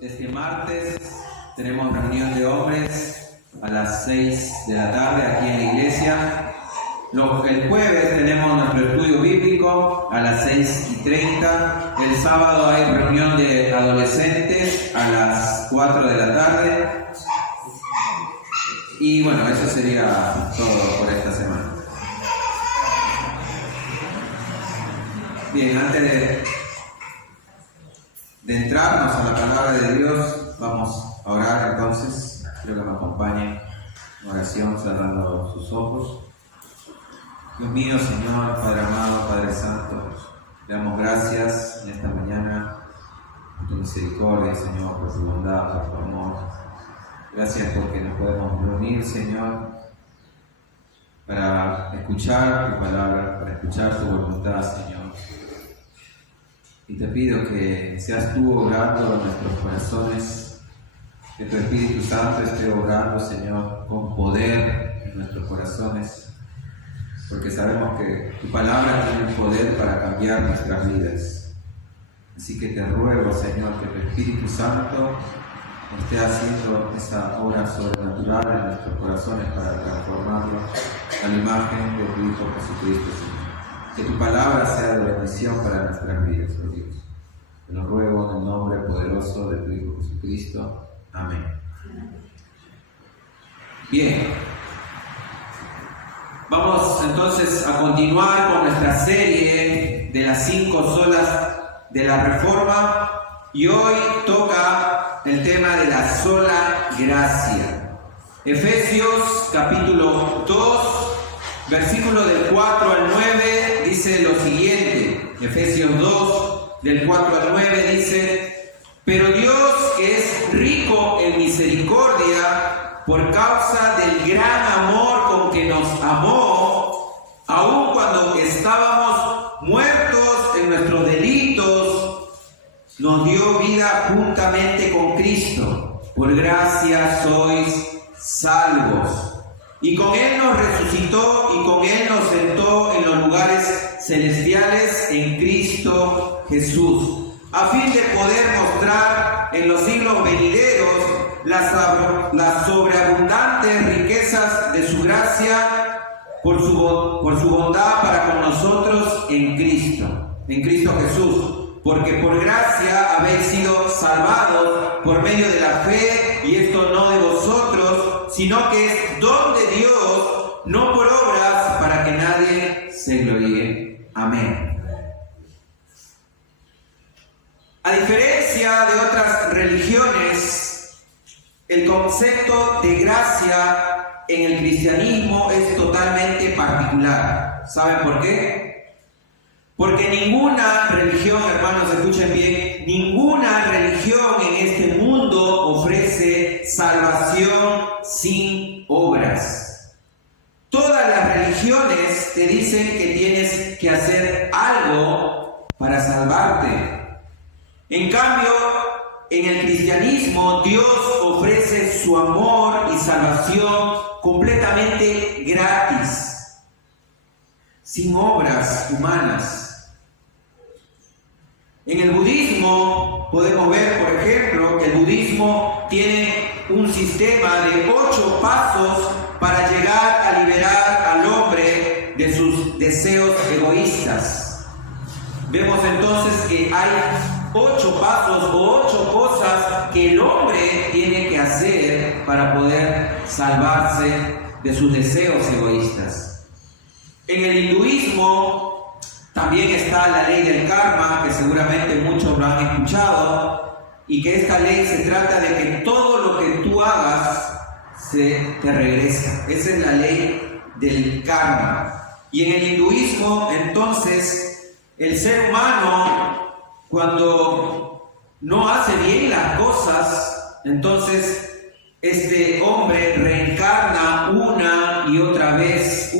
este martes tenemos reunión de hombres a las 6 de la tarde aquí en la iglesia. El jueves tenemos nuestro estudio bíblico a las 6:30. El sábado hay reunión de adolescentes a las 4 de la tarde. Y bueno, eso sería todo por esta semana. Bien, antes de entrarnos a la palabra de Dios, vamos a orar entonces. Quiero que me acompañen en oración cerrando sus ojos. Dios mío, Señor, Padre amado, Padre Santo, le damos gracias en esta mañana por tu misericordia, Señor, por tu bondad, por tu amor. Gracias porque nos podemos reunir, Señor, para escuchar tu palabra, para escuchar tu voluntad, Señor. Y te pido que seas tú obrando en nuestros corazones, que tu Espíritu Santo esté obrando, Señor, con poder en nuestros corazones, porque sabemos que tu palabra tiene el poder para cambiar nuestras vidas. Así que te ruego, Señor, que tu Espíritu Santo esté haciendo esa obra sobrenatural en nuestros corazones para transformarlos a la imagen de tu Hijo Jesucristo, Señor. Que tu palabra sea de bendición para nuestras vidas, oh Dios. Te lo ruego en el nombre poderoso de tu Hijo Jesucristo. Amén. Bien. Vamos entonces a continuar con nuestra serie de las 5 solas de la Reforma. Y hoy toca el tema de la sola gracia. Efesios capítulo 2, versículo del 4 al 9 dice lo siguiente. Efesios 2, del 4 al 9 dice: pero Dios, que es rico en misericordia, por causa del gran amor con que nos amó, aun cuando estábamos muertos en nuestros delitos, nos dio vida juntamente con Cristo. Por gracia sois salvos. Y con Él nos resucitó y con Él nos sentó en los lugares celestiales en Cristo Jesús, a fin de poder mostrar en los siglos venideros las sobreabundantes riquezas de su gracia por su bondad para con nosotros en Cristo Jesús. Porque por gracia habéis sido salvados por medio de la fe, y esto no de vosotros, sino que es don de Dios, no por obras, para que nadie se gloríe. Amén. A diferencia de otras religiones, el concepto de gracia en el cristianismo es totalmente particular. ¿Saben por qué? Porque ninguna religión, hermanos, escuchen bien, ninguna religión en este mundo ofrece salvación sin obras. Todas las religiones te dicen que tienes que hacer algo para salvarte. En cambio, en el cristianismo, Dios ofrece su amor y salvación completamente gratis, sin obras humanas. En el budismo podemos ver, por ejemplo, que el budismo tiene un sistema de 8 pasos para llegar a liberar al hombre de sus deseos egoístas. Vemos entonces que hay 8 pasos o 8 cosas que el hombre tiene que hacer para poder salvarse de sus deseos egoístas. En el hinduismo también está la ley del karma, que seguramente muchos lo han escuchado, y que esta ley se trata de que todo lo que tú hagas se te regresa. Esa es la ley del karma. Y en el hinduismo, entonces, el ser humano, cuando no hace bien las cosas, entonces este hombre reencarna una y otra vez,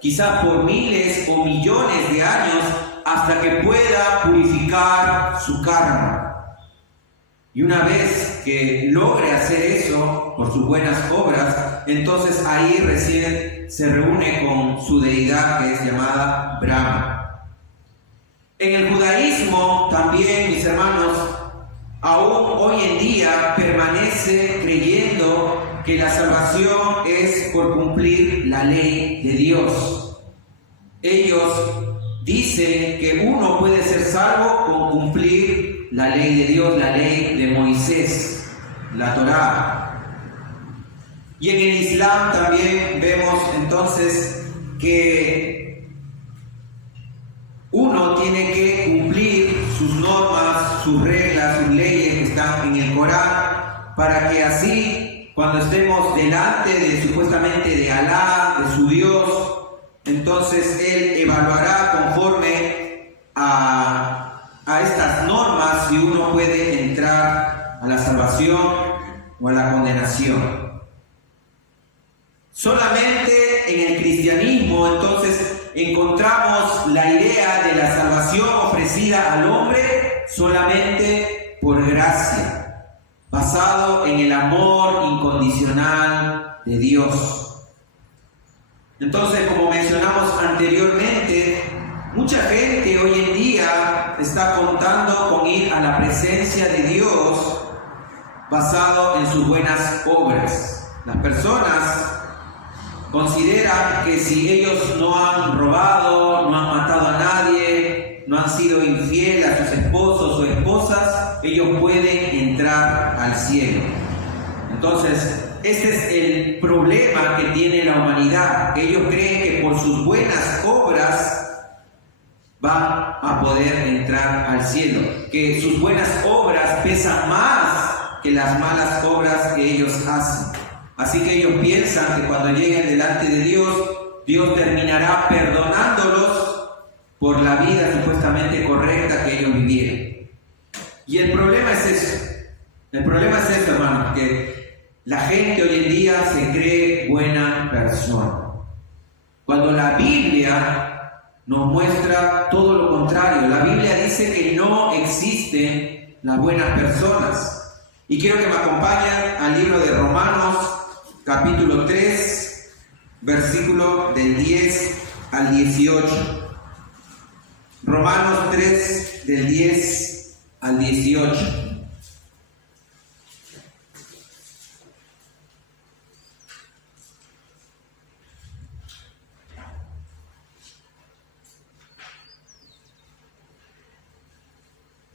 quizás por miles o millones de años, hasta que pueda purificar su karma. Y una vez que logre hacer eso por sus buenas obras, entonces ahí recién se reúne con su deidad, que es llamada Brahma. En el judaísmo también, mis hermanos, aún hoy en día permanece creyendo que la salvación es por cumplir la ley de Dios. Ellos dicen que uno puede ser salvo con cumplir la ley de Dios, la ley de Moisés, la Torá. Y en el Islam también vemos entonces que uno tiene que cumplir sus normas, sus reglas, sus leyes que están en el Corán, para que así, cuando estemos delante de supuestamente de Alá, de su Dios, entonces Él evaluará conforme a estas normas si uno puede entrar a la salvación o a la condenación. Solamente en el cristianismo entonces encontramos la idea de la salvación ofrecida al hombre solamente por gracia, basado en el amor incondicional de Dios. Entonces, como mencionamos anteriormente, mucha gente hoy en día está contando con ir a la presencia de Dios basado en sus buenas obras. Las personas consideran que si ellos no han robado, no han matado a nadie, no han sido infieles a sus esposos o esposas, ellos pueden entrar al cielo. Entonces, este es el problema que tiene la humanidad. Ellos creen que por sus buenas obras van a poder entrar al cielo, que sus buenas obras pesan más que las malas obras que ellos hacen. Así que ellos piensan que cuando lleguen delante de Dios, Dios terminará perdonándolos por la vida supuestamente correcta que ellos vivieron. Y el problema es eso. El problema es esto, hermanos, que la gente hoy en día se cree buena persona, cuando la Biblia nos muestra todo lo contrario. La Biblia dice que no existen las buenas personas. Y quiero que me acompañen al libro de Romanos, capítulo 3, versículo del 10 al 18. Romanos 3, del 10 al 18.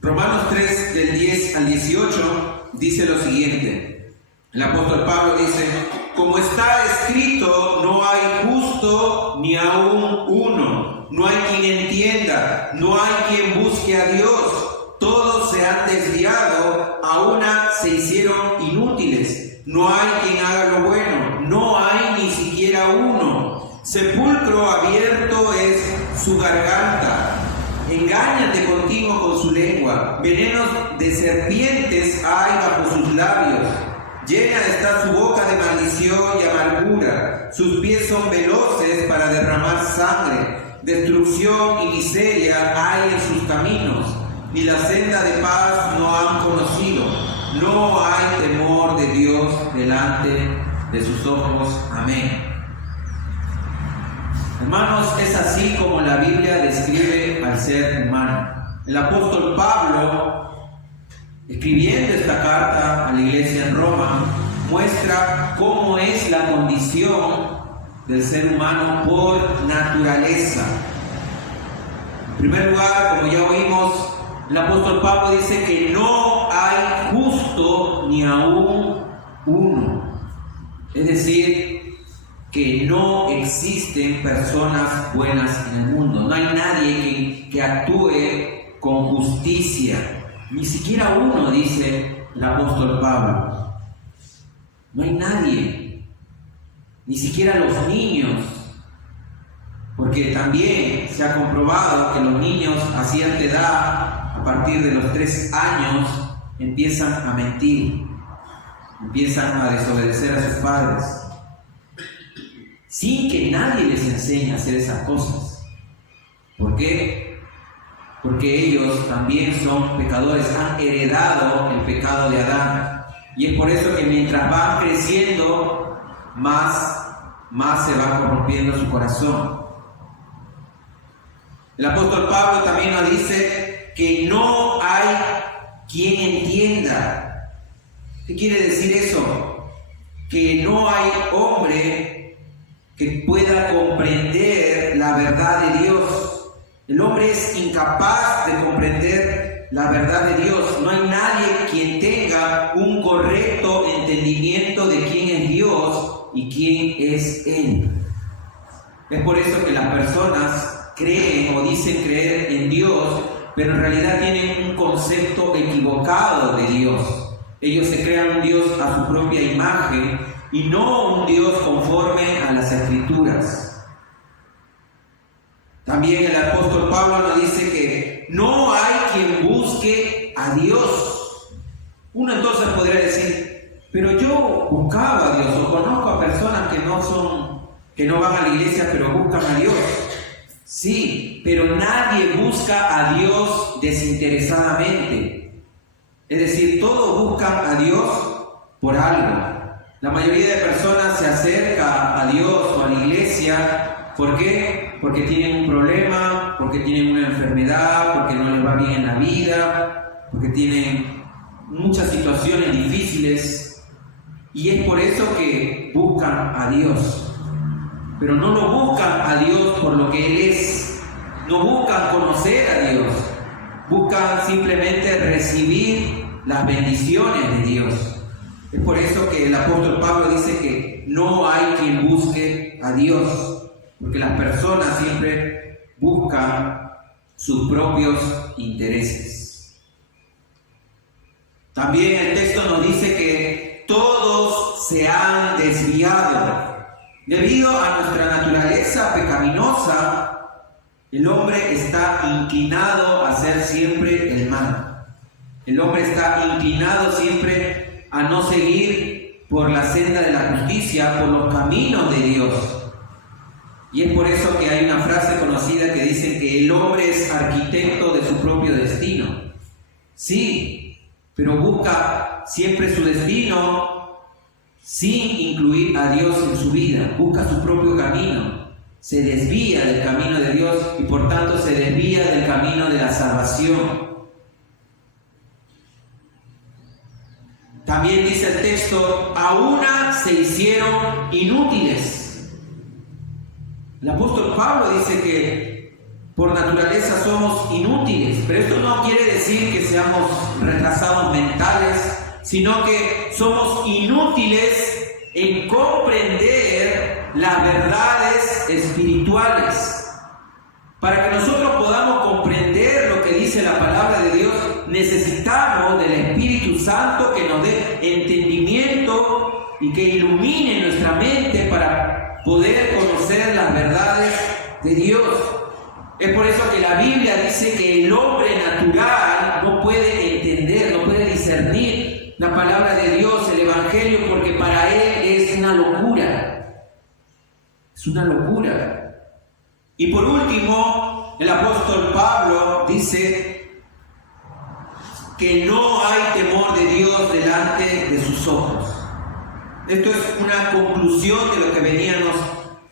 Romanos 3, del 10 al 18, dice lo siguiente. El apóstol Pablo dice: como está escrito, no hay justo ni aún uno, no hay quien entienda, no hay quien busque a Dios, todos se han desviado, a una se hicieron inútiles, no hay quien haga lo bueno, no hay ni siquiera uno, sepulcro abierto es su garganta, engañan de continuo con su lengua, venenos de serpientes hay bajo sus labios. Llena está su boca de maldición y amargura, sus pies son veloces para derramar sangre, destrucción y miseria hay en sus caminos, ni la senda de paz no han conocido, no hay temor de Dios delante de sus ojos. Amén. Hermanos, es así como la Biblia describe al ser humano. El apóstol Pablo, escribiendo esta carta a la iglesia en Roma, muestra cómo es la condición del ser humano por naturaleza. En primer lugar, como ya oímos, el apóstol Pablo dice que no hay justo ni aún uno. Es decir, que no existen personas buenas en el mundo. No hay nadie que actúe con justicia. Ni siquiera uno, dice el apóstol Pablo. No hay nadie, ni siquiera los niños, porque también se ha comprobado que los niños a cierta edad, a partir de los 3 años, empiezan a mentir, empiezan a desobedecer a sus padres, sin que nadie les enseñe a hacer esas cosas. ¿Por qué? Porque ellos también son pecadores, han heredado el pecado de Adán. Y es por eso que mientras van creciendo, más se va corrompiendo su corazón. El apóstol Pablo también nos dice que no hay quien entienda. ¿Qué quiere decir eso? Que no hay hombre que pueda comprender la verdad de Dios. El hombre es incapaz de comprender la verdad de Dios. No hay nadie quien tenga un correcto entendimiento de quién es Dios y quién es Él. Es por eso que las personas creen o dicen creer en Dios, pero en realidad tienen un concepto equivocado de Dios. Ellos se crean un Dios a su propia imagen y no un Dios conforme a las Escrituras. También el apóstol Pablo nos dice que no hay quien busque a Dios. Uno entonces podría decir, pero yo buscaba a Dios, o conozco a personas que no van a la iglesia, pero buscan a Dios. Sí, pero nadie busca a Dios desinteresadamente. Es decir, todos buscan a Dios por algo. La mayoría de personas se acerca a Dios o a la iglesia. ¿Por qué? Porque tienen un problema, porque tienen una enfermedad, porque no les va bien en la vida, porque tienen muchas situaciones difíciles. Y es por eso que buscan a Dios. Pero no lo buscan a Dios por lo que Él es. No buscan conocer a Dios. Buscan simplemente recibir las bendiciones de Dios. Es por eso que el apóstol Pablo dice que no hay quien busque a Dios, porque las personas siempre buscan sus propios intereses. También el texto nos dice que todos se han desviado. Debido a nuestra naturaleza pecaminosa, el hombre está inclinado a hacer siempre el mal. El hombre está inclinado siempre a no seguir por la senda de la justicia, por los caminos de Dios. Y es por eso que hay una frase conocida que dice que el hombre es arquitecto de su propio destino. Sí, pero busca siempre su destino sin incluir a Dios en su vida. Busca su propio camino. Se desvía del camino de Dios y por tanto se desvía del camino de la salvación. También dice el texto, a una se hicieron inútiles. El apóstol Pablo dice que por naturaleza somos inútiles, pero esto no quiere decir que seamos retrasados mentales, sino que somos inútiles en comprender las verdades espirituales. Para que nosotros podamos comprender lo que dice la palabra de Dios, necesitamos del Espíritu Santo que nos dé entendimiento y que ilumine nuestra mente para poder conocer las verdades de Dios. Es por eso que la Biblia dice que el hombre natural no puede entender, no puede discernir la palabra de Dios, el Evangelio, porque para él es una locura. Es una locura. Y por último, el apóstol Pablo dice que no hay temor de Dios delante de sus ojos. Esto es una conclusión de lo que veníamos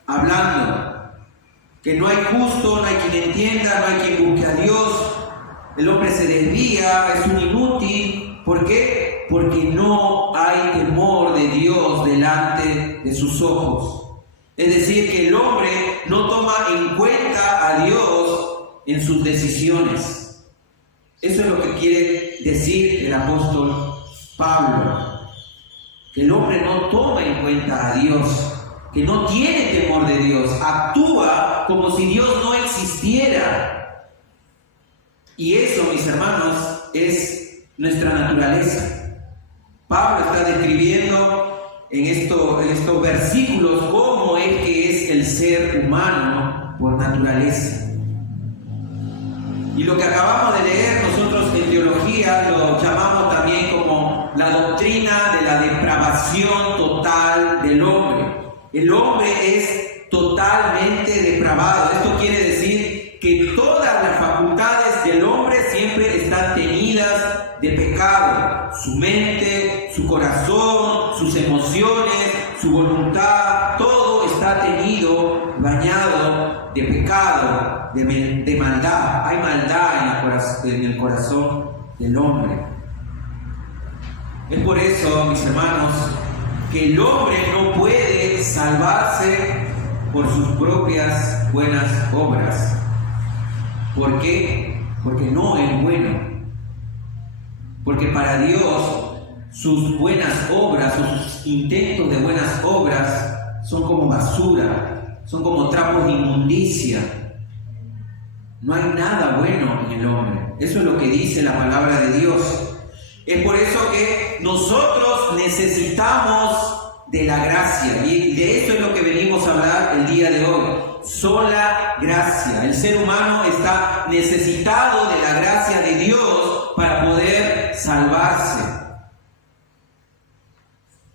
hablando. Que no hay justo, no hay quien entienda, no hay quien busque a Dios. El hombre se desvía, es un inútil. ¿Por qué? Porque no hay temor de Dios delante de sus ojos. Es decir, que el hombre no toma en cuenta a Dios en sus decisiones. Eso es lo que quiere decir el apóstol Pablo. Que el hombre no toma en cuenta a Dios, que no tiene temor de Dios, actúa como si Dios no existiera. Y eso, mis hermanos, es nuestra naturaleza. Pablo está describiendo en estos versículos cómo es que es el ser humano por naturaleza. Y lo que acabamos de leer nosotros en teología lo llamamos también como la doctrina de la depravación total del hombre. El hombre es totalmente depravado. Esto quiere decir que todas las facultades del hombre siempre están teñidas de pecado. Su mente, su corazón, sus emociones, su voluntad, todo está teñido, bañado de pecado, de maldad. Hay maldad en el corazón del hombre. Es por eso, mis hermanos, que el hombre no puede salvarse por sus propias buenas obras. ¿Por qué? Porque no es bueno. Porque para Dios sus buenas obras o sus intentos de buenas obras son como basura, son como trapos de inmundicia. No hay nada bueno en el hombre. Eso es lo que dice la palabra de Dios. Es por eso que nosotros necesitamos de la gracia, y de eso es lo que venimos a hablar el día de hoy. Sola gracia. El ser humano está necesitado de la gracia de Dios para poder salvarse.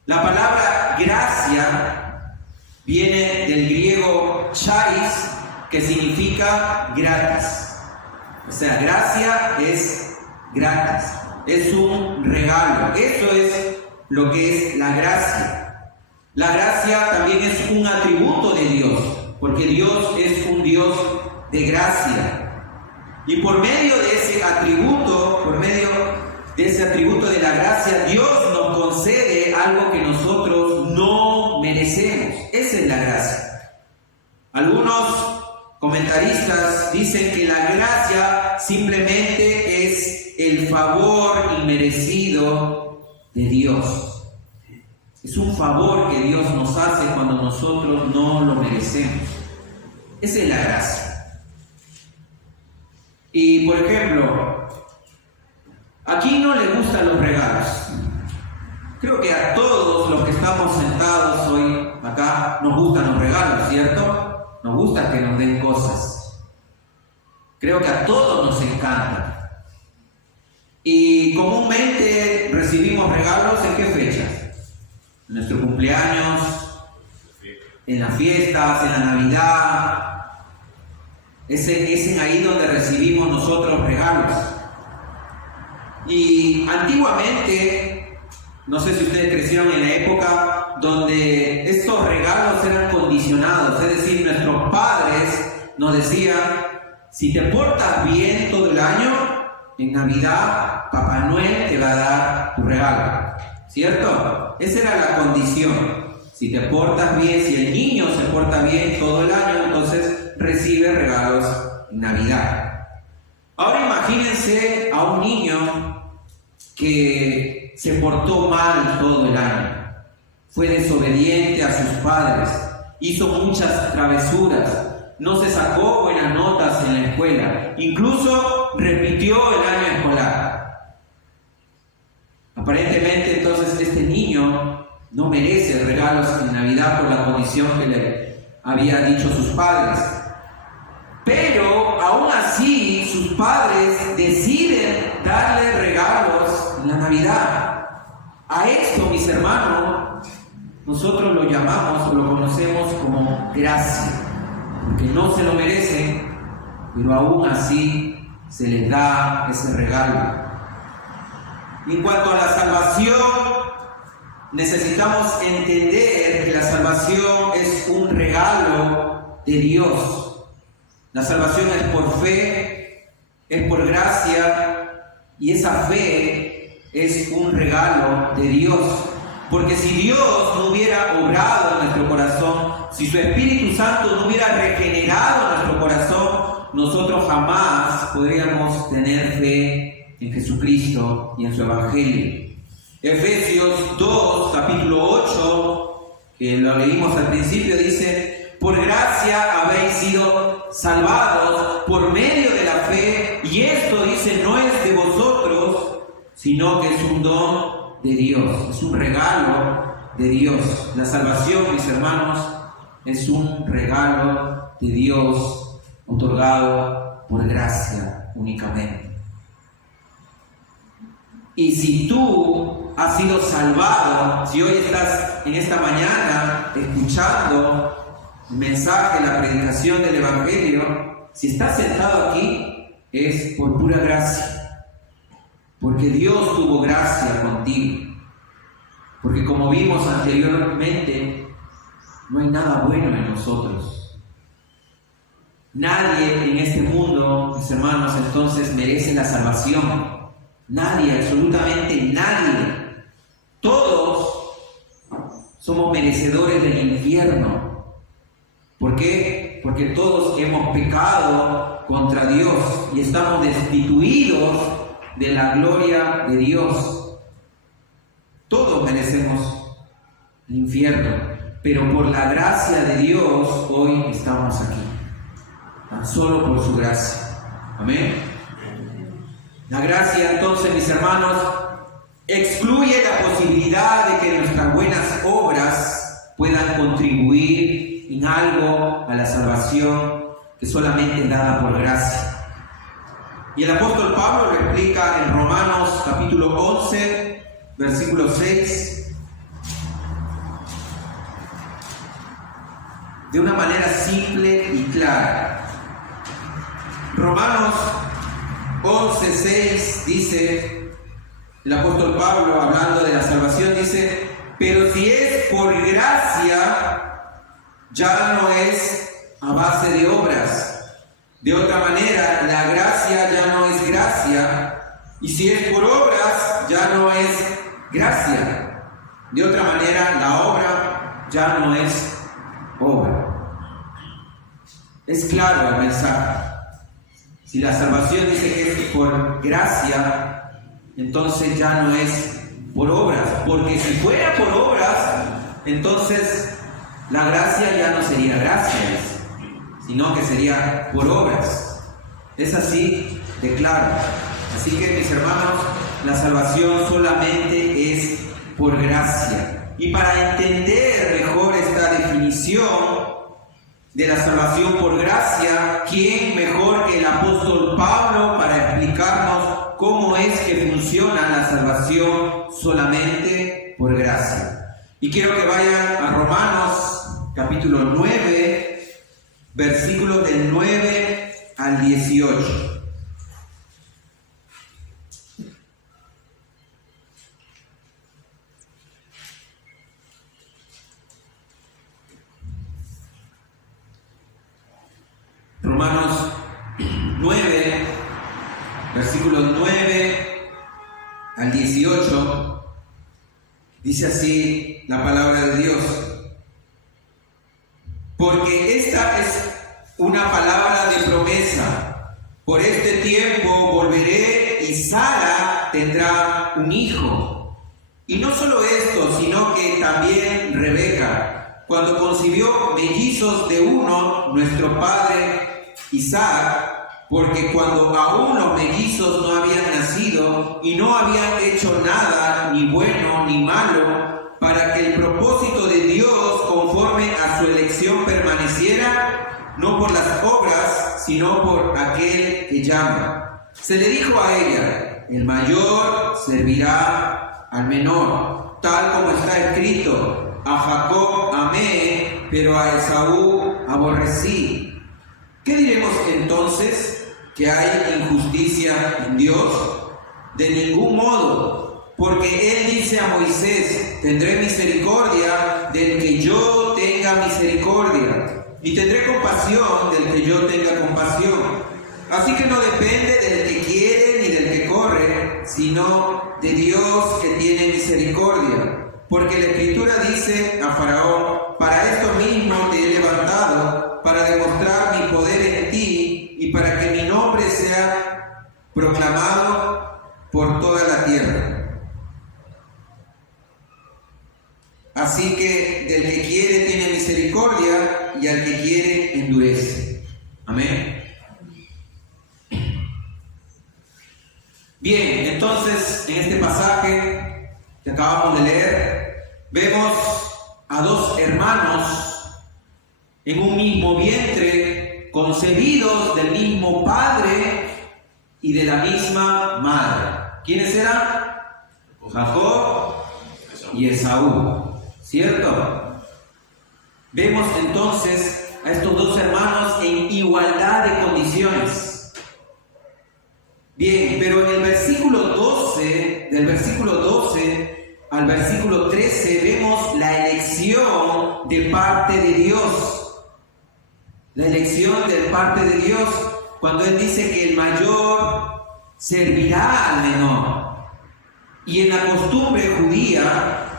La palabra gracia viene del griego charis, que significa gratis. O sea, gracia es gratis, es un regalo. Eso es lo que es la gracia. La gracia también es un atributo de Dios, porque Dios es un Dios de gracia. Y por medio de ese atributo, de la gracia, Dios nos concede algo que nosotros no merecemos. Esa es la gracia. Algunos comentaristas dicen que la gracia simplemente es el favor inmerecido de Dios. Es un favor que Dios nos hace cuando nosotros no lo merecemos. Esa es la gracia. Y por ejemplo, ¿a quién no le gustan los regalos? Creo que a todos los que estamos sentados hoy acá nos gustan los regalos, ¿cierto? Nos gusta que nos den cosas. Creo que a todos nos encanta. Y comúnmente recibimos regalos ¿en qué fechas? En nuestro cumpleaños, en las fiestas, en la Navidad. Es ahí donde recibimos nosotros regalos. Y antiguamente, no sé si ustedes crecieron en la época donde estos regalos eran condicionados, es decir, nuestros padres nos decían: si te portas bien todo el año, en Navidad Papá Noel te va a dar tu regalo, ¿cierto? Esa era la condición. Si te portas bien, si el niño se porta bien todo el año, entonces recibe regalos en Navidad. Ahora imagínense a un niño que se portó mal todo el año, fue desobediente a sus padres, hizo muchas travesuras, no se sacó buenas notas en la escuela, incluso repitió el año escolar. Aparentemente entonces este niño no merece regalos en Navidad por la condición que le habían dicho sus padres. Pero aún así sus padres deciden darle regalos en la Navidad. A esto, mis hermanos, nosotros lo llamamos o lo conocemos como gracia, porque no se lo merecen, pero aún así se les da ese regalo. En cuanto a la salvación, necesitamos entender que la salvación es un regalo de Dios. La salvación es por fe, es por gracia, y esa fe es un regalo de Dios. Porque si Dios no hubiera obrado en nuestro corazón, si su Espíritu Santo no hubiera regenerado nuestro corazón, nosotros jamás podríamos tener fe en Jesucristo y en su Evangelio. Efesios 2, capítulo 8, que lo leímos al principio, dice: por gracia habéis sido salvados por medio de la fe, y esto, dice, no es de vosotros, sino que es un don de Dios, es un regalo de Dios. La salvación, mis hermanos, es un regalo de Dios otorgado por gracia únicamente. Y si tú has sido salvado, si hoy estás en esta mañana escuchando el mensaje, la predicación del Evangelio, si estás sentado aquí, es por pura gracia, porque Dios tuvo gracia contigo. Porque como vimos anteriormente, no hay nada bueno en nosotros. Nadie en este mundo, mis hermanos, entonces merece la salvación. Nadie, absolutamente nadie. Todos somos merecedores del infierno. ¿Por qué? Porque todos hemos pecado contra Dios y estamos destituidos de la gloria de Dios. Todos merecemos el infierno, pero por la gracia de Dios hoy estamos aquí, tan solo por su gracia. Amén. La gracia, entonces, mis hermanos, excluye la posibilidad de que nuestras buenas obras puedan contribuir en algo a la salvación que solamente es dada por gracia. Y el apóstol Pablo lo explica en Romanos capítulo 11, versículo 6, de una manera simple y clara. Romanos 11, 6 dice, el apóstol Pablo, hablando de la salvación, dice: pero si es por gracia, ya no es a base de obras. De otra manera, la gracia ya no es gracia, y si es por obras, ya no es gracia. De otra manera, la obra ya no es obra. Es claro el mensaje. Si la salvación dice que es por gracia, entonces ya no es por obras, porque si fuera por obras, entonces la gracia ya no sería gracia, sino que sería por obras. Es así de claro. Así que, mis hermanos, la salvación solamente es por gracia. Y para entender mejor esta definición de la salvación por gracia, ¿quién mejor que el apóstol Pablo para explicarnos cómo es que funciona la salvación solamente por gracia? Y quiero que vayan a Romanos capítulo 9, versículos del 9 al 18. Romanos 9, versículos 9 al 18, dice así la palabra de Dios: porque esta es una palabra de promesa. Por este tiempo volveré y Sara tendrá un hijo. Y no solo esto, sino que también Rebeca, cuando concibió mellizos de uno, nuestro padre Isaac, porque cuando aún los mellizos no habían nacido y no habían hecho nada, ni bueno ni malo, para que el propósito de Dios conforme a su elección permaneciera, no por las obras, sino por aquel que llama. Se le dijo a ella: el mayor servirá al menor, tal como está escrito: a Jacob amé, pero a Esaú aborrecí. ¿Qué diremos entonces? ¿Que hay injusticia en Dios? De ningún modo, porque Él dice a Moisés: tendré misericordia del que yo tenga misericordia, y tendré compasión del que yo tenga compasión. Así que no depende del que quiere ni del que corre, sino de Dios que tiene misericordia. Porque la Escritura dice a Faraón: para esto mismo te he levantado, para demostrar mi poder en ti y para que mi nombre sea proclamado por toda la tierra. Así que del que quiere tiene misericordia y al que quiere endurece. Amén. Bien, entonces en este pasaje que acabamos de leer, vemos a dos hermanos en un mismo vientre, concebidos del mismo padre y de la misma madre. ¿Quiénes eran? Jacob y Esaú, ¿cierto? Vemos entonces a estos dos hermanos en igualdad de condiciones. Bien, pero en el versículo 12, del versículo 12 al versículo 13, vemos la elección de parte de Dios. La elección de parte de Dios, cuando Él dice que el mayor servirá al menor. Y en la costumbre judía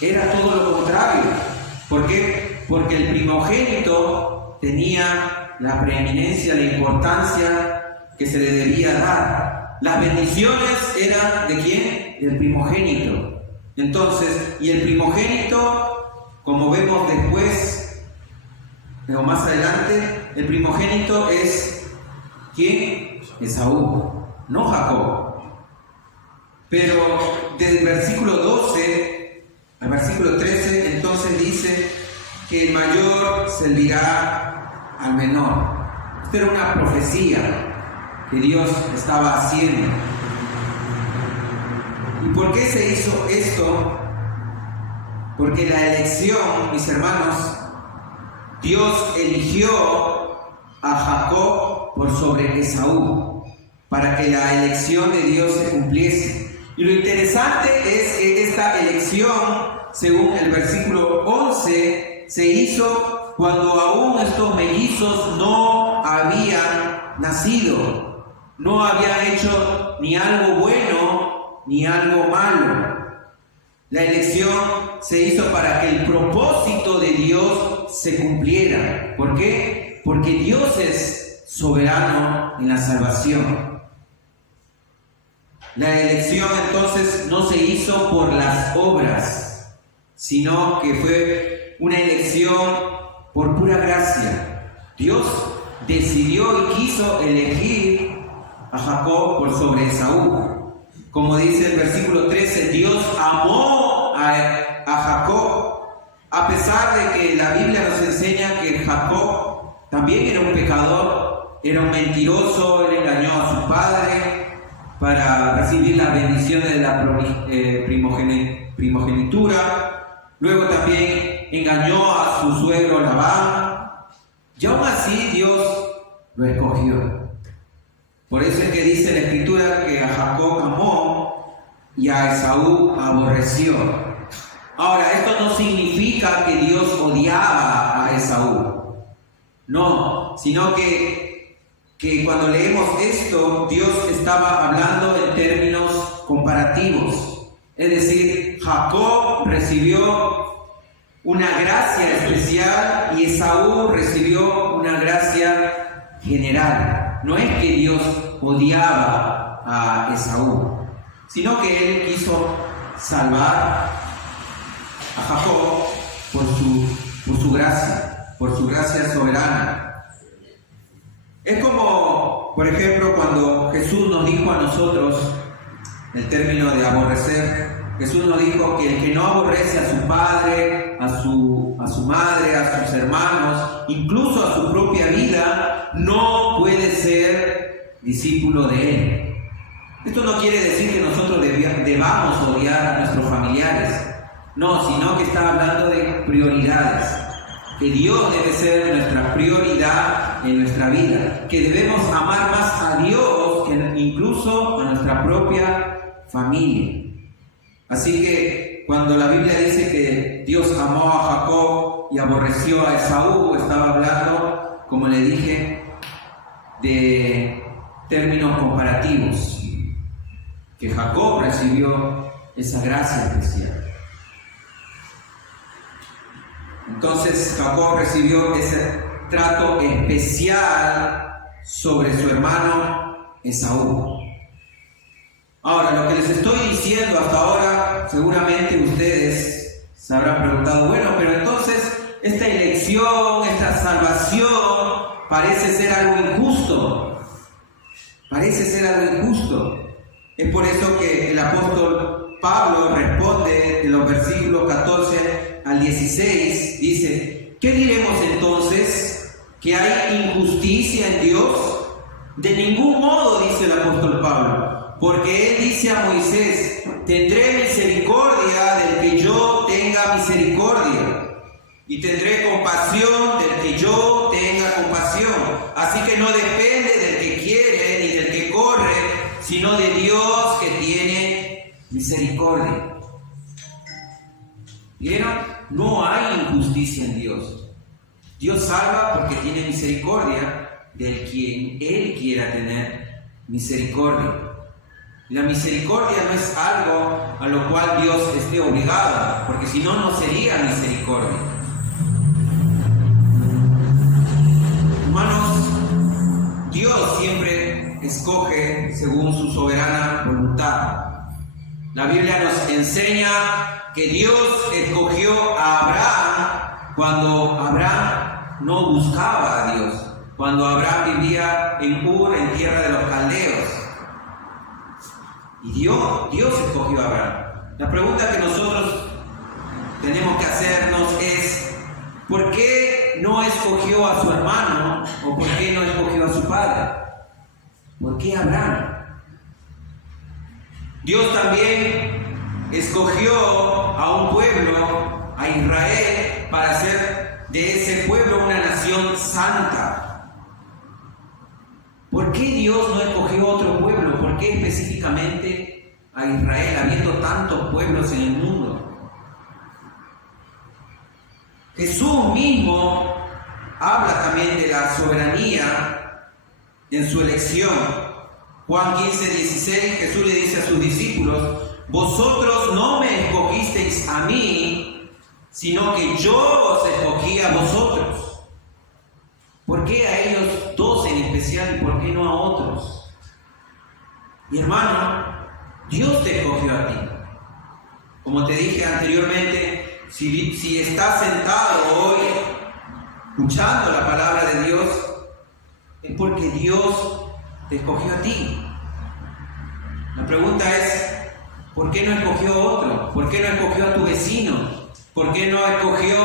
era todo lo contrario. ¿Por qué? Porque el primogénito tenía la preeminencia, la importancia que se le debía dar. Las bendiciones eran ¿de quién? Del primogénito. Entonces, y el primogénito, como vemos después, o más adelante, el primogénito es ¿quién? Esaú, no Jacob. Pero del versículo 12 al versículo 13, entonces dice que el mayor servirá al menor. Esta era una profecía que Dios estaba haciendo. ¿Y por qué se hizo esto? Porque la elección, mis hermanos, Dios eligió a Jacob por sobre Esaú, para que la elección de Dios se cumpliese. Y lo interesante es que esta elección, según el versículo 11, se hizo cuando aún estos mellizos no habían nacido, no habían hecho ni algo bueno ni algo malo. La elección se hizo para que el propósito de Dios se cumpliera. ¿Por qué? Porque Dios es soberano en la salvación. La elección entonces no se hizo por las obras, sino que fue una elección por pura gracia. Dios decidió y quiso elegir a Jacob por sobre Esaú. Como dice el versículo 13, Dios amó a Jacob, a pesar de que la Biblia nos enseña que Jacob también era un pecador, era un mentiroso, él engañó a su padre para recibir las bendiciones de la primogenitura. Luego también engañó a su suegro Labán. Y aún así Dios lo escogió. Por eso es que dice la Escritura que a Jacob amó y a Esaú aborreció. Ahora, esto no significa que Dios odiaba a Esaú. No, sino que cuando leemos esto, Dios estaba hablando en términos comparativos. Es decir, Jacob recibió una gracia especial y Esaú recibió una gracia general. No es que Dios odiaba a Esaú, sino que Él quiso salvar a Jacob por su gracia soberana. Es como, por ejemplo, cuando Jesús nos dijo a nosotros, el término de aborrecer, Jesús nos dijo que el que no aborrece a su padre, a su madre, a sus hermanos, incluso a su propia vida, no puede ser discípulo de Él. Esto no quiere decir que nosotros debamos odiar a nuestros familiares, no, sino que está hablando de prioridades. Que Dios debe ser nuestra prioridad en nuestra vida, que debemos amar más a Dios que incluso a nuestra propia familia. Así que cuando la Biblia dice que Dios amó a Jacob y aborreció a Esaú, estaba hablando, como le dije, de términos comparativos, que Jacob recibió esa gracia especial. Entonces Jacob recibió ese trato especial sobre su hermano Esaú. Ahora, lo que les estoy diciendo hasta ahora, seguramente ustedes se habrán preguntado, bueno, pero entonces esta elección, esta salvación, parece ser algo injusto. Parece ser algo injusto. Es por eso que el apóstol Pablo responde en los versículos 14 al 16, dice, ¿qué diremos entonces? ¿Que hay injusticia en Dios? De ningún modo, dice el apóstol Pablo, porque él dice a Moisés, tendré misericordia del que yo tenga misericordia, y tendré compasión del que yo tenga compasión. Así que no depende del que quiere ni del que corre, sino de Dios que tiene misericordia. ¿Vieron? No hay injusticia en Dios. Dios salva porque tiene misericordia del quien Él quiera tener misericordia. La misericordia no es algo a lo cual Dios esté obligado, porque si no, no sería misericordia. Hermanos, Dios siempre escoge según su soberana voluntad. La Biblia nos enseña que Dios escogió a Abraham cuando Abraham no buscaba a Dios, cuando Abraham vivía en Ur, en tierra de los caldeos. Y Dios escogió a Abraham. La pregunta que nosotros tenemos que hacernos es: ¿por qué no escogió a su hermano o por qué no escogió a su padre? ¿Por qué Abraham? Dios también escogió a un pueblo, a Israel, para hacer de ese pueblo una nación santa. ¿Por qué Dios no escogió otro pueblo? ¿Por qué específicamente a Israel, habiendo tantos pueblos en el mundo? Jesús mismo habla también de la soberanía en su elección. Juan 15:16, Jesús le dice a sus discípulos: vosotros no me escogisteis a mí, sino que yo os escogí a vosotros. ¿Por qué a ellos dos en especial y por qué no a otros? Mi hermano, Dios te escogió a ti. Como te dije anteriormente, si estás sentado hoy escuchando la palabra de Dios, es porque Dios te escogió a ti. La pregunta es: ¿por qué no escogió a otro? ¿Por qué no escogió a tu vecino? ¿Por qué no escogió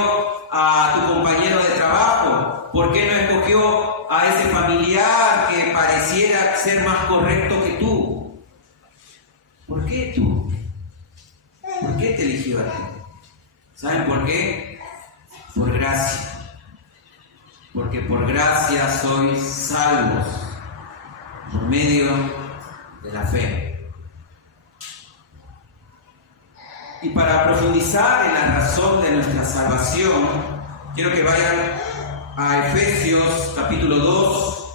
a tu compañero de trabajo? ¿Por qué no escogió a ese familiar que pareciera ser más correcto que tú? ¿Por qué tú? ¿Por qué te eligió a ti? ¿Saben por qué? Por gracia. Porque por gracia sois salvos por medio de la fe. Y para profundizar en la razón de nuestra salvación, quiero que vayan a Efesios capítulo 2,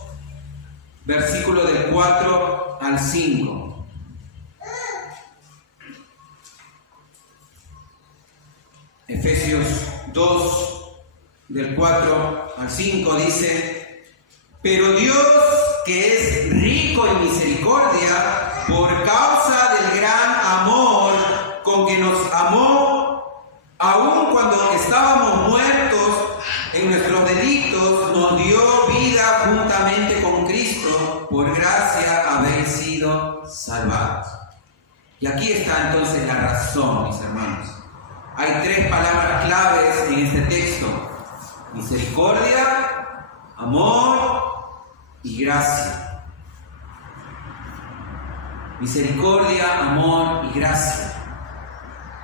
versículo del 4 al 5. Efesios 2, del 4 al 5 dice: pero Dios, que es rico en misericordia, por causa del gran amor con que nos amó, aun cuando estábamos muertos en nuestros delitos, nos dio vida juntamente con Cristo. Por gracia habéis sido salvados. Y aquí está entonces la razón, mis hermanos. Hay tres palabras claves en este texto: misericordia, amor y gracia. Misericordia, amor y gracia.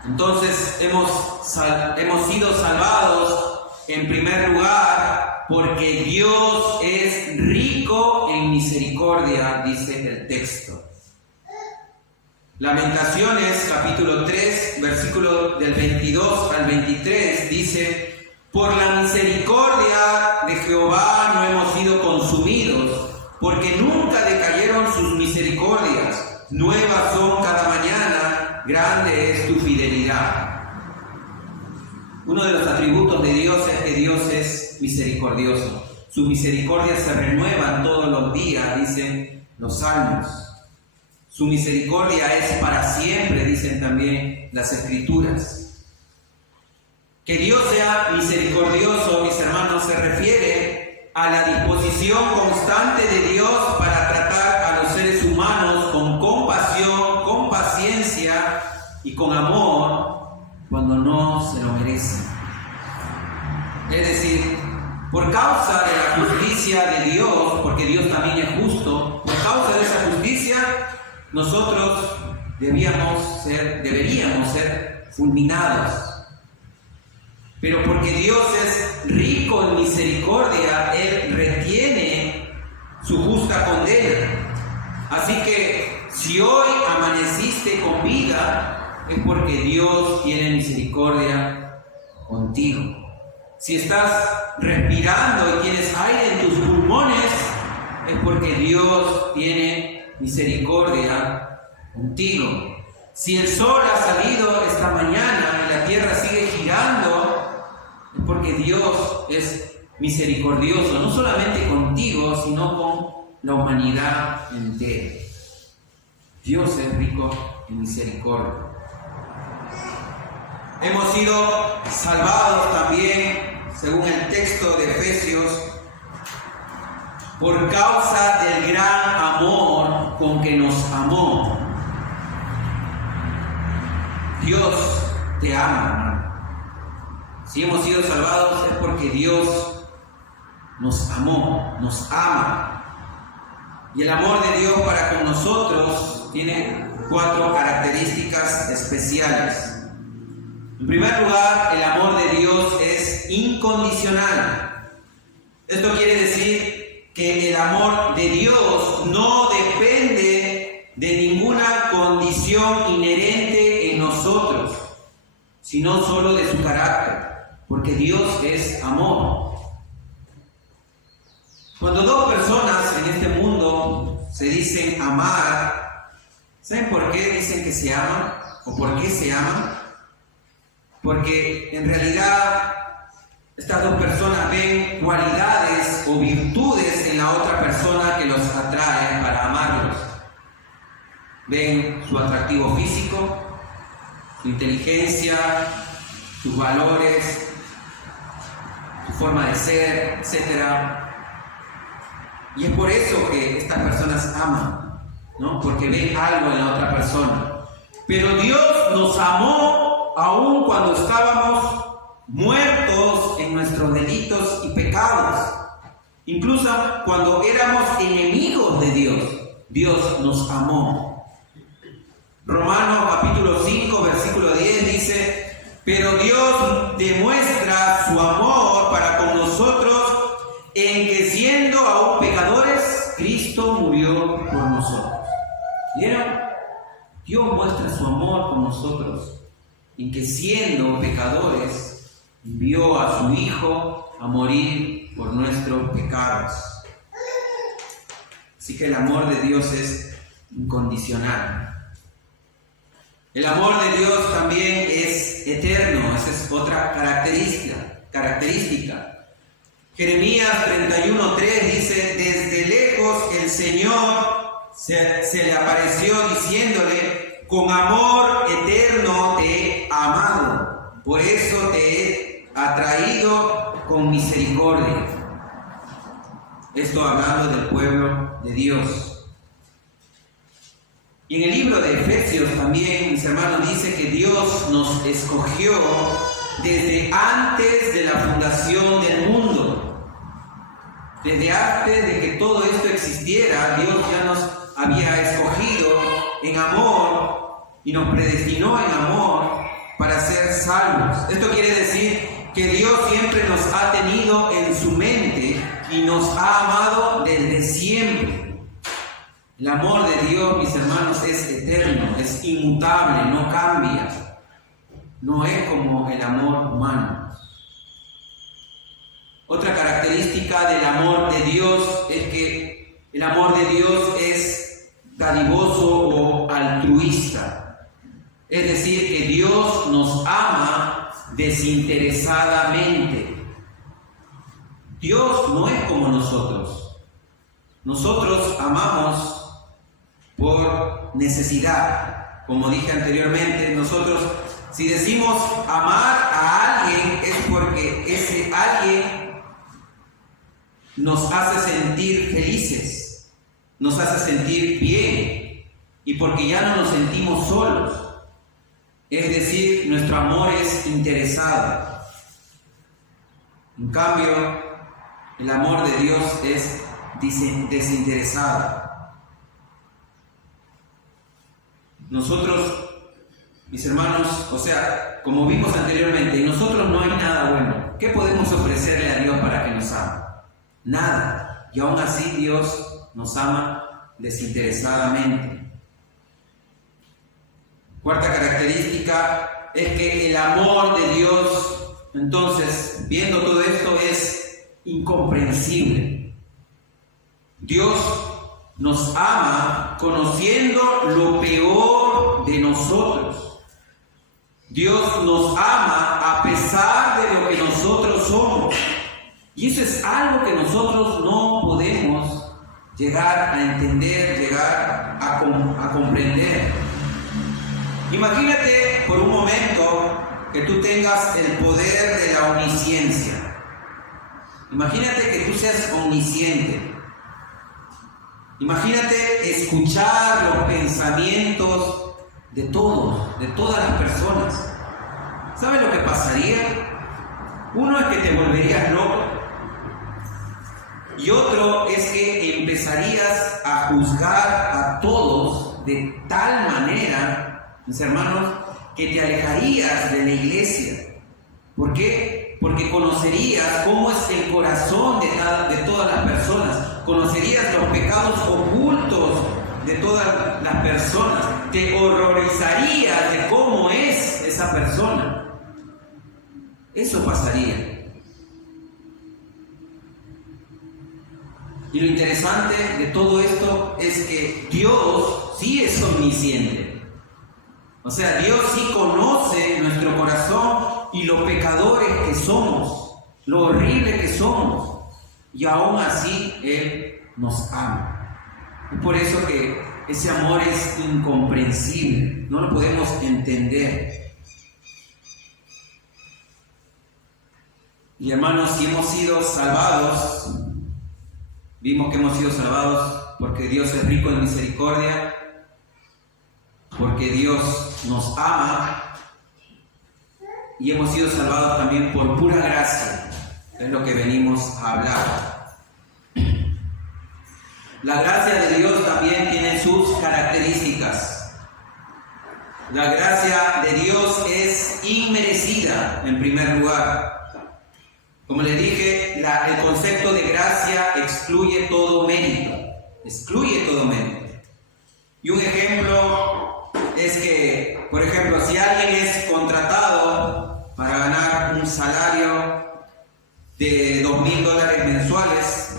Entonces hemos sido salvados en primer lugar porque Dios es rico en misericordia, dice el texto. Lamentaciones capítulo 3, versículo del 22 al 23 dice: por la misericordia de Jehová no hemos sido consumidos, porque nunca decayeron sus misericordias. Nuevas son cada mañana, grande es tu fidelidad. Uno de los atributos de Dios es que Dios es misericordioso. Sus misericordias se renuevan todos los días, dicen los salmos. Su misericordia es para siempre, dicen también las Escrituras. Que Dios sea misericordioso, mis hermanos, se refiere a la disposición constante de Dios para tratar a los seres humanos con compasión, con paciencia y con amor cuando no se lo merecen. Es decir, por causa de la justicia de Dios, porque Dios también es justo, por causa de esa justicia, nosotros deberíamos ser fulminados. Pero porque Dios es rico en misericordia, Él retiene su justa condena. Así que si hoy amaneciste con vida, es porque Dios tiene misericordia contigo. Si estás respirando y tienes aire en tus pulmones, es porque Dios tiene misericordia contigo. Si el sol ha salido esta mañana y la tierra sigue girando, es porque Dios es misericordioso, no solamente contigo, sino con la humanidad entera. Dios es rico en misericordia. Hemos sido salvados también, según el texto de Efesios, por causa del gran amor con que nos amó. Dios te ama, hermano. Si hemos sido salvados es porque Dios nos amó, nos ama. Y el amor de Dios para con nosotros tiene 4 características especiales. En primer lugar, el amor de Dios es incondicional. Esto quiere decir que el amor de Dios no depende de ninguna condición inherente en nosotros, sino solo de su carácter, porque Dios es amor. Cuando 2 personas en este mundo se dicen amar, ¿saben por qué dicen que se aman? ¿O por qué se aman? Porque en realidad estas 2 personas ven cualidades o virtudes en la otra persona que los atraen para amarlos. Ven su atractivo físico, su inteligencia, sus valores, su forma de ser, etc. Y es por eso que estas personas aman, ¿no? Porque ven algo en la otra persona. Pero Dios nos amó aun cuando estábamos muertos en nuestros delitos y pecados. Incluso cuando éramos enemigos de Dios, Dios nos amó. Romanos capítulo 5, versículo 10 dice: pero Dios demuestra su amor para con nosotros en que siendo aún pecadores, Cristo murió por nosotros. ¿Vieron? Dios muestra su amor con nosotros en que siendo pecadores, envió a su Hijo a morir por nuestros pecados. Así que el amor de Dios es incondicional. El amor de Dios también es eterno, esa es otra característica. Jeremías 31:3 dice: desde lejos el Señor se le apareció diciéndole: con amor eterno te he amado, por eso te he atraído con misericordia. Esto hablando del pueblo de Dios. Y en el libro de Efesios también, mis hermanos, dice que Dios nos escogió desde antes de la fundación del mundo. Desde antes de que todo esto existiera, Dios ya nos había escogido en amor y nos predestinó en amor para ser salvos. Esto quiere decir que Dios siempre nos ha tenido en su mente y nos ha amado desde siempre. El amor de Dios, mis hermanos, es eterno, es inmutable, no cambia. No es como el amor humano. Otra característica del amor de Dios es que el amor de Dios es dadivoso o altruista. Es decir, que Dios nos ama desinteresadamente. Dios no es como nosotros. Nosotros amamos por necesidad. Como dije anteriormente, nosotros, si decimos amar a alguien, es porque ese alguien nos hace sentir felices, nos hace sentir bien, y porque ya no nos sentimos solos. Es decir, nuestro amor es interesado. En cambio, el amor de Dios es desinteresado. Nosotros, mis hermanos, como vimos anteriormente, en nosotros no hay nada bueno. ¿Qué podemos ofrecerle a Dios para que nos ame? Nada. Y aún así Dios nos ama desinteresadamente. Cuarta característica es que el amor de Dios, entonces, viendo todo esto, es incomprensible. Dios nos ama conociendo lo peor de nosotros. Dios nos ama a pesar de lo que nosotros somos. Y eso es algo que nosotros no podemos llegar a entender, llegar a comprender. Imagínate por un momento que tú tengas el poder de la omnisciencia. Imagínate que tú seas omnisciente. Imagínate escuchar los pensamientos de todos, de todas las personas. ¿Sabes lo que pasaría? Uno es que te volverías loco. Y otro es que empezarías a juzgar a todos de tal manera, mis hermanos, que te alejarías de la iglesia. ¿Por qué? Porque conocerías cómo es el corazón de todas las personas. Conocerías los pecados ocultos de todas las personas. Te horrorizarías de cómo es esa persona. Eso pasaría. Y lo interesante de todo esto es que Dios sí es omnisciente. O sea, Dios sí conoce nuestro corazón y los pecadores que somos, lo horrible que somos. Y aún así Él nos ama. Es por eso que ese amor es incomprensible. No lo podemos entender. Y hermanos, si hemos sido salvados, vimos que hemos sido salvados porque Dios es rico en misericordia, porque Dios nos ama, y hemos sido salvados también por pura gracia. Es lo que venimos a hablar. La gracia de Dios también tiene sus características. La gracia de Dios es inmerecida, en primer lugar. Como les dije, el concepto de gracia excluye todo mérito. Excluye todo mérito. Y un ejemplo es que, por ejemplo, si alguien es contratado para ganar un salario de $2,000 mensuales,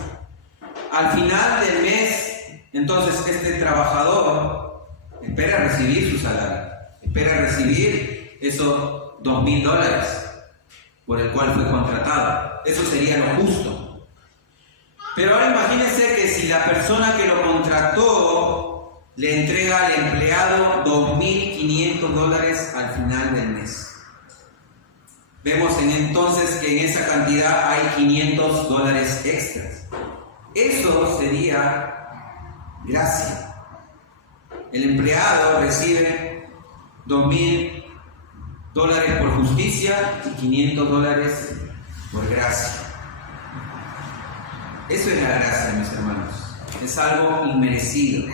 al final del mes, entonces este trabajador espera recibir su salario, espera recibir esos $2,000 por el cual fue contratado. Eso sería lo justo. Pero ahora imagínense que si la persona que lo contrató le entrega al empleado $2,500 al final del mes. Vemos entonces que en esa cantidad hay $500 extras. Eso sería gracia. El empleado recibe $2,000 por justicia y $500 por gracia. Eso es la gracia, mis hermanos. Es algo inmerecido.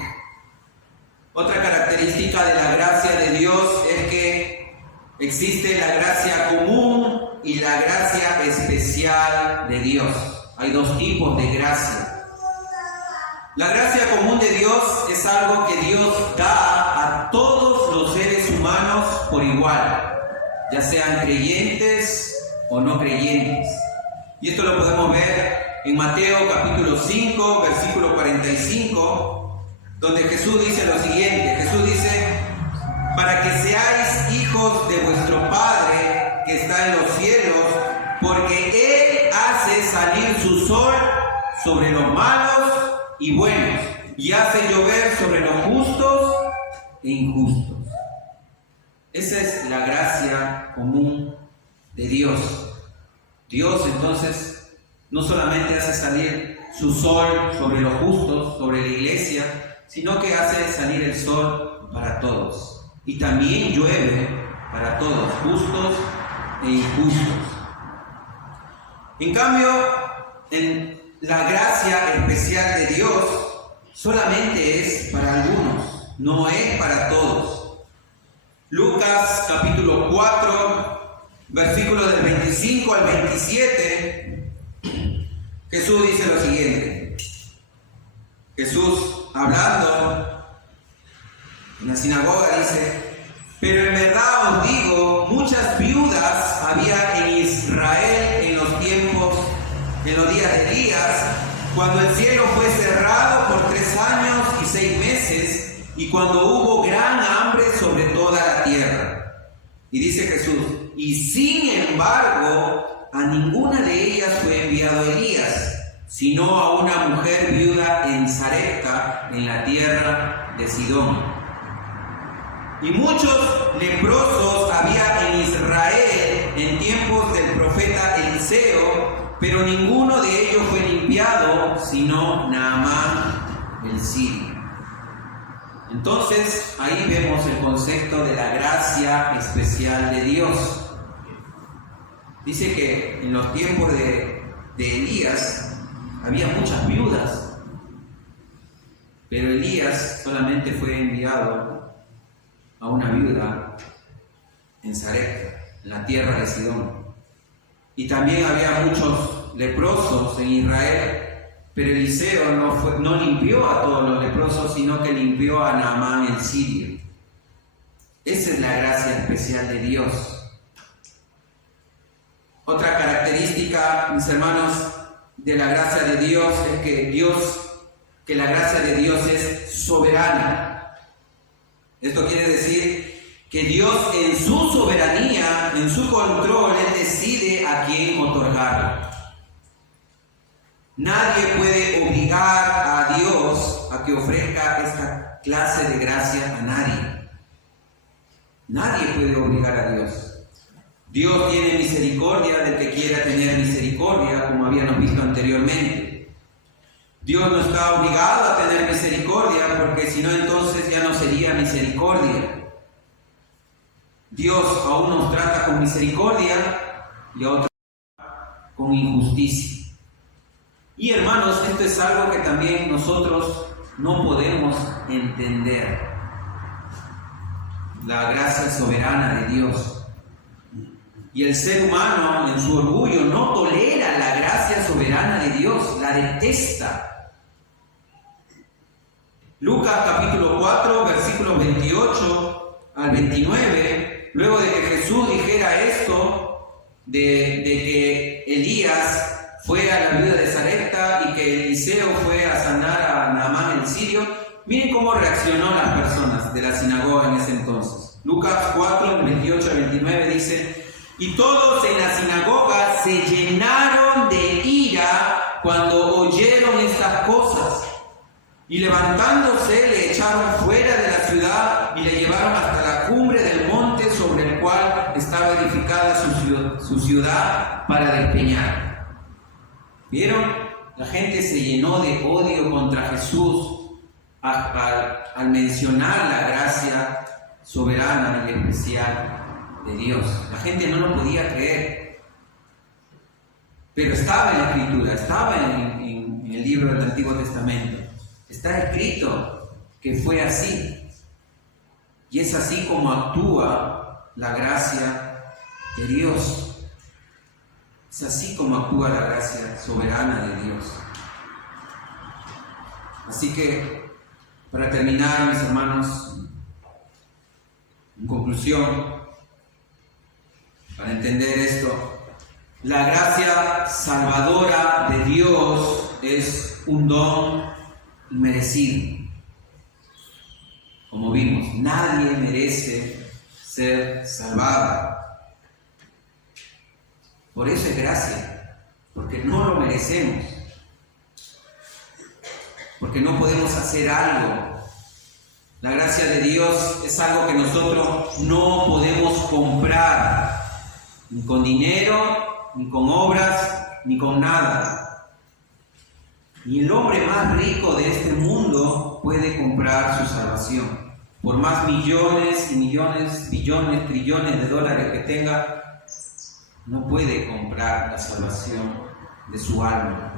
Otra característica de la gracia de Dios es que existe la gracia común y la gracia especial de Dios. Hay dos tipos de gracia. La gracia común de Dios es algo que Dios da a todos los seres humanos por igual, ya sean creyentes o no creyentes. Y esto lo podemos ver en Mateo capítulo 5, versículo 45, donde Jesús dice lo siguiente. Jesús dice: para que seáis hijos de vuestro Padre que está en los cielos, porque Él hace salir su sol sobre los malos y buenos, y hace llover sobre los justos e injustos. Esa es la gracia común de Dios. Dios entonces no solamente hace salir su sol sobre los justos, sobre la iglesia, sino que hace salir el sol para todos. Y también llueve para todos, justos e injustos. En cambio, en la gracia especial de Dios solamente es para algunos, no es para todos. Lucas capítulo 4, versículos del 25 al 27, Jesús dice lo siguiente. Jesús, hablando en la sinagoga, dice: pero en verdad os digo, muchas viudas había en Israel en los días de Elías, cuando el cielo fue cerrado por 3 años y cuando hubo gran hambre sobre toda la tierra. Y dice Jesús, y sin embargo, a ninguna de ellas fue enviado Elías, sino a una mujer viuda en Sarepta, en la tierra de Sidón. Y muchos leprosos había en Israel en tiempos del profeta Eliseo, pero ninguno de ellos fue limpiado, sino Naamán el sirio. Entonces, ahí vemos el concepto de la gracia especial de Dios. Dice que en los tiempos de Elías había muchas viudas, pero Elías solamente fue enviado a una viuda en Sarepta, en la tierra de Sidón. Y también había muchos leprosos en Israel, pero Eliseo no limpió a todos los leprosos, sino que limpió a Naamán el sirio. Esa es la gracia especial de Dios. Otra característica, mis hermanos, de la gracia de Dios es que la gracia de Dios es soberana. Esto quiere decir que Dios en su soberanía, en su control, Él decide a quién otorgarlo. Nadie puede obligar a Dios a que ofrezca esta clase de gracia a nadie. Nadie puede obligar a Dios. Dios tiene misericordia del que quiera tener misericordia, como habíamos visto anteriormente. Dios no está obligado a tener misericordia, porque si no, entonces ya no sería misericordia. Dios a unos trata con misericordia y a otros con injusticia. Y hermanos, esto es algo que también nosotros no podemos entender. La gracia soberana de Dios. Y el ser humano, en su orgullo, no tolera la gracia soberana de Dios, la detesta. Lucas capítulo 4, versículos 28 al 29, luego de que Jesús dijera esto, de que Elías fue a la viuda de Sarepta y que Eliseo fue a sanar a Naamán el sirio, miren cómo reaccionó las personas de la sinagoga en ese entonces. Lucas 4, 28 al 29 dice, y todos en la sinagoga se llenaron de ira cuando oyeron estas cosas, y levantándose le echaron fuera de la ciudad y le llevaron hasta la cumbre del monte sobre el cual estaba edificada su ciudad para despeñar. ¿Vieron? La gente se llenó de odio contra Jesús al mencionar la gracia soberana y especial de Dios. La gente no lo podía creer. Pero estaba en la Escritura, estaba en el libro del Antiguo Testamento. Está escrito que fue así. Y es así como actúa la gracia de Dios. Es así como actúa la gracia soberana de Dios. Así que, para terminar, mis hermanos, en conclusión, para entender esto, la gracia salvadora de Dios es un don inmerecido. Como vimos, nadie merece ser salvado. Por eso es gracia, porque no lo merecemos, porque no podemos hacer algo. La gracia de Dios es algo que nosotros no podemos comprar, ni con dinero, ni con obras, ni con nada. Ni el hombre más rico de este mundo puede comprar su salvación. Por más millones y millones, billones, trillones de dólares que tenga, no puede comprar la salvación de su alma,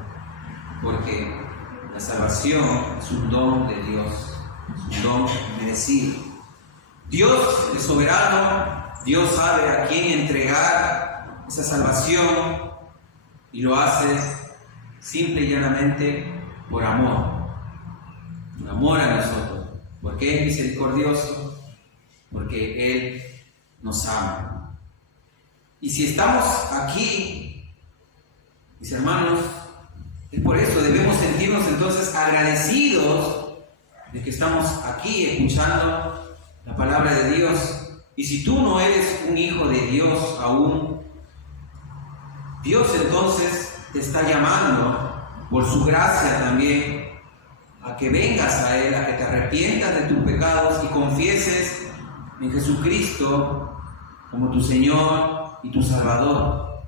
porque la salvación es un don de Dios, es un don merecido. Dios es soberano, Dios sabe a quién entregar esa salvación y lo hace simple y llanamente por amor a nosotros, porque es misericordioso, porque Él nos ama. Y si estamos aquí, mis hermanos, es por eso debemos sentirnos entonces agradecidos de que estamos aquí escuchando la palabra de Dios. Y si tú no eres un hijo de Dios aún, Dios entonces te está llamando por su gracia también a que vengas a Él, a que te arrepientas de tus pecados y confieses en Jesucristo como tu Señor y tu Salvador.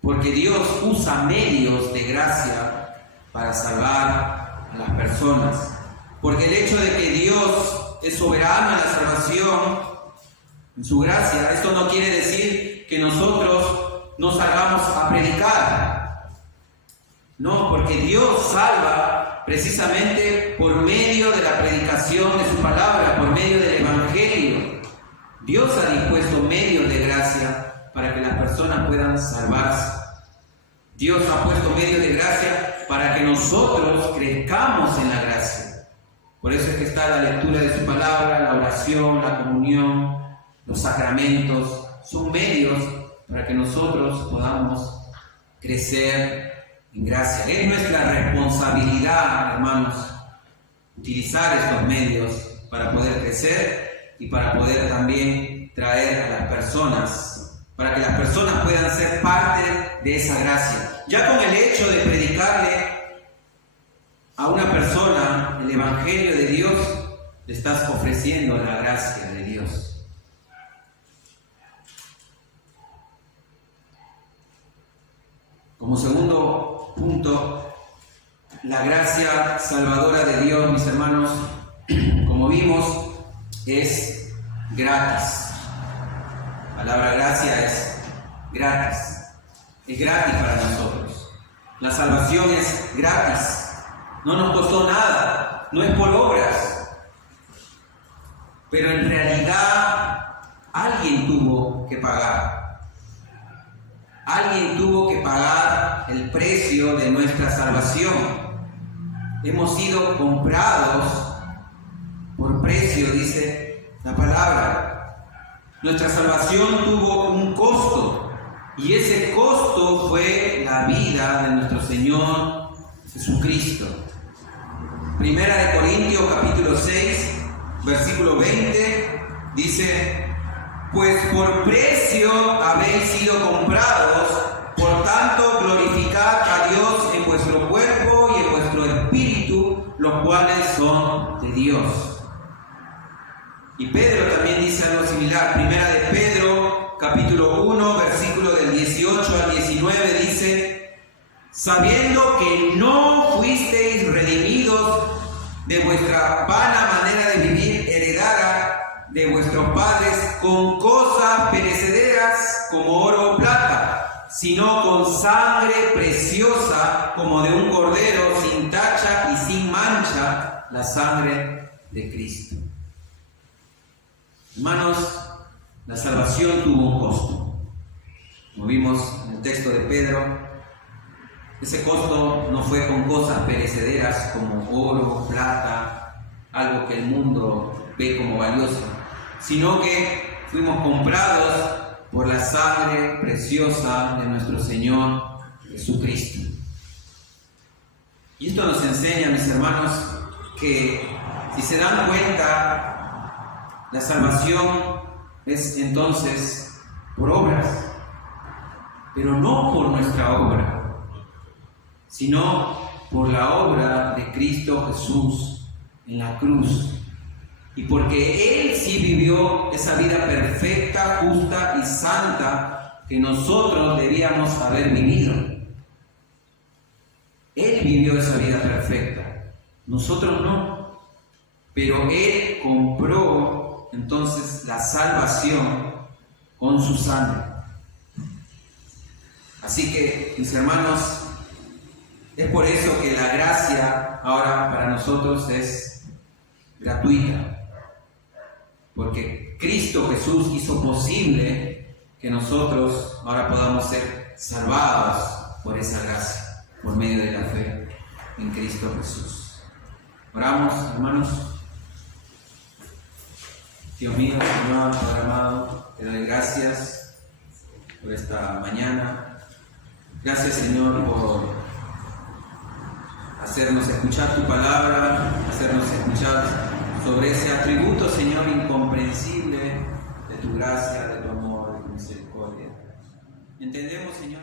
Porque Dios usa medios de gracia para salvar a las personas. Porque el hecho de que Dios es soberano en la salvación, en su gracia, esto no quiere decir que nosotros nos salgamos a predicar. No, porque Dios salva precisamente por medio de la predicación de su palabra, por medio del Evangelio. Dios ha dispuesto medios de gracia para que las personas puedan salvarse. Dios ha puesto medios de gracia para que nosotros crezcamos en la gracia. Por eso es que está la lectura de su palabra, la oración, la comunión, los sacramentos. Son medios para que nosotros podamos crecer en gracia. Es nuestra responsabilidad, hermanos, utilizar estos medios para poder crecer y para poder también traer a las personas, para que las personas puedan ser parte de esa gracia. Ya con el hecho de predicarle a una persona el Evangelio de Dios, le estás ofreciendo la gracia de Dios. Como segundo punto, la gracia salvadora de Dios, mis hermanos, como vimos, es gratis. La palabra gracia es gratis. Es gratis para nosotros. La salvación es gratis. No nos costó nada. No es por obras. Pero en realidad alguien tuvo que pagar. Alguien tuvo que pagar el precio de nuestra salvación. Hemos sido comprados por precio, dice la palabra. Nuestra salvación tuvo un costo. Y ese costo fue la vida de nuestro Señor Jesucristo. Primera de Corintios capítulo 6, versículo 20, dice: pues por precio habéis sido comprados, por tanto glorificad a Dios en vuestro cuerpo y en vuestro espíritu, los cuales son de Dios. Y Pedro también dice algo similar. Primera de Pedro capítulo 1, versículo del 18 al 19, dice: sabiendo que no fuisteis redimidos de vuestra vana manera de vivir, heredada de vuestros padres, con cosas perecederas como oro o plata, sino con sangre preciosa como de un cordero sin tacha y sin mancha, la sangre de Cristo. Hermanos, la salvación tuvo un costo. Como vimos en el texto de Pedro, ese costo no fue con cosas perecederas como oro, plata, algo que el mundo ve como valioso, sino que fuimos comprados por la sangre preciosa de nuestro Señor Jesucristo. Y esto nos enseña, mis hermanos, que si se dan cuenta, la salvación es entonces por obras, pero no por nuestra obra, sino por la obra de Cristo Jesús en la cruz. Y porque Él sí vivió esa vida perfecta, justa y santa que nosotros debíamos haber vivido. Él vivió esa vida perfecta, nosotros no. Pero Él compró entonces la salvación con su sangre. Así que, mis hermanos, es por eso que la gracia ahora para nosotros es gratuita. Porque Cristo Jesús hizo posible que nosotros ahora podamos ser salvados por esa gracia, por medio de la fe en Cristo Jesús. Oramos, hermanos. Dios mío, Señor, Padre amado, te doy gracias por esta mañana. Gracias, Señor, por hacernos escuchar tu palabra, hacernos escuchar sobre ese atributo, Señor, incomprensible de tu gracia, de tu amor, de tu misericordia. Entendemos, Señor,